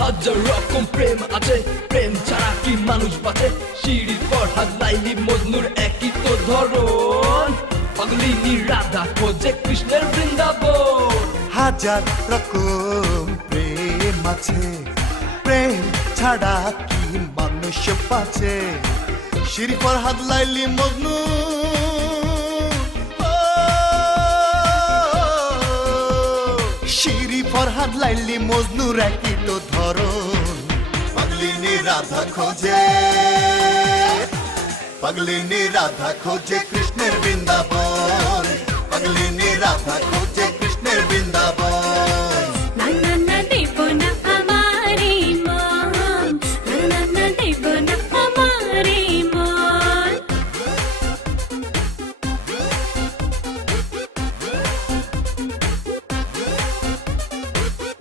হাজার রকম প্রেম আছে, প্রেম ছাড়া কি মানুষ বাঁচে? শিরি ফরহাদ লাইলি মজনুর একই তো ধরন, পাগলিনী রাধা খোঁজে কৃষ্ণের বৃন্দাবন। হাজার রকম প্রেম আছে, প্রেম ছাড়া কি মানুষ বাঁচে? শিরি ফরহাদ লাইলি মজনু, শিরি ফরহাদ লাইলি মজনুর একই তো ধরন, পাগলিনী রাধা খোঁজে, পাগলিনী রাধা খোঁজে কৃষ্ণের বৃন্দাবন, পাগলিনী রাধা খোঁজে কৃষ্ণের বৃন্দাবন। না না না দেব না আমারে মন, না না না দেব না আমারে মন।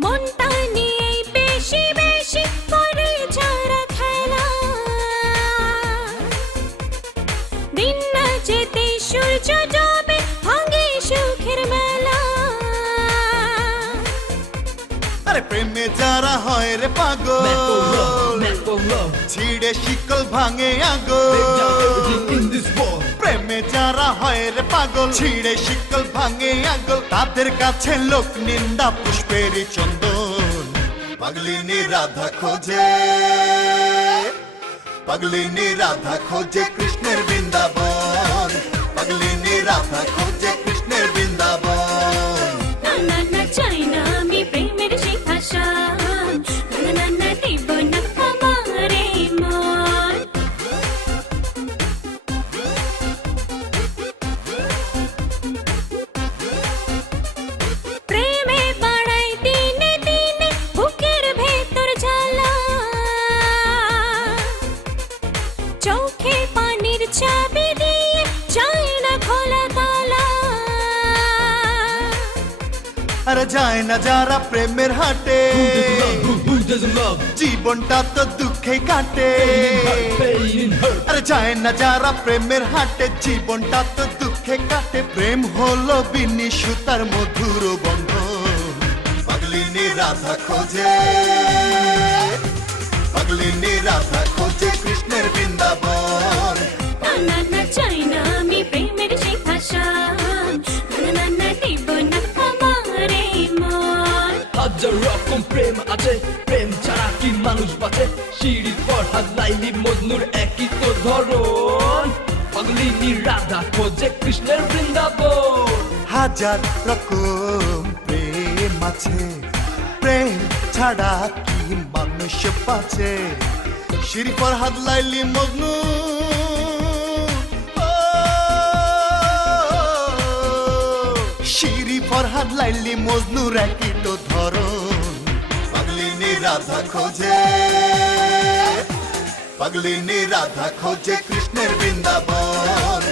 মনটা নিয়ে বেশি বেশি করে যারা খেলা, দিন না যেতে সূর্য ডোবে ভাঙে সুখের মেলা। আরে প্রেমে যারা হয় রে পাগল, ছিড়ে শিকল ভাঙে আগল। প্রেমে যারা হয় রে পাগল, ছিড়ে শিকল ভাঙে আগল। তাদের কাছে লোক নিন্দা পুষ্পেরই চন্দন, পাগলিনী রাধা খোঁজে, পাগলিনী রাধা খোঁজে কৃষ্ণের বৃন্দাবন, পাগলিনী রাধা খোঁজে কৃষ্ণের বৃন্দাবন। না না না চাই না আমি প্রেমের সিংহাসন, না না না দেব না আমারে মন। প্রেমে বাড়াই দিনে দিনে বুকের ভেতর জ্বালা, চোখে পানির চাবি দিয়ে যায় না খোলা তালা। আরে যায় না যারা প্রেমের হাটে, Who doesn't love? জীবনটা তো দুঃখে কাটে। আরে যায় না যারা প্রেমের হাটে, জীবনটা তো দুঃখে কাটে। প্রেম হলো বিনি সুতার মধুর বন্ধন, পাগলিনী রাধা খোঁজে, পাগলিনী রাধা খোঁজে কৃষ্ণের বৃন্দাবন। না না না চাই না আমি প্রেমের সিংহাসন, না না না দেব না আমারে মন। হাজার রকম প্রেম আছে, প্রেম ছাড়া কি মানুষ বাঁচে? শিরি ফরহাদ লাইলি মজনুর একই তো ধরন, পাগলিনী রাধা খোঁজে কৃষ্ণের বৃন্দাবন। হাজার রকম প্রেম আছে, প্রেম ছাড়া কি মানুষ বাঁচে? শিরি ফরহাদ লাইলি মজনু, শিরি ফরহাদ লাইলি মজনুর একই তো ধরন, পাগলিনী রাধা খোঁজে, পাগলিনী রাধা খোঁজে কৃষ্ণের বৃন্দাবন।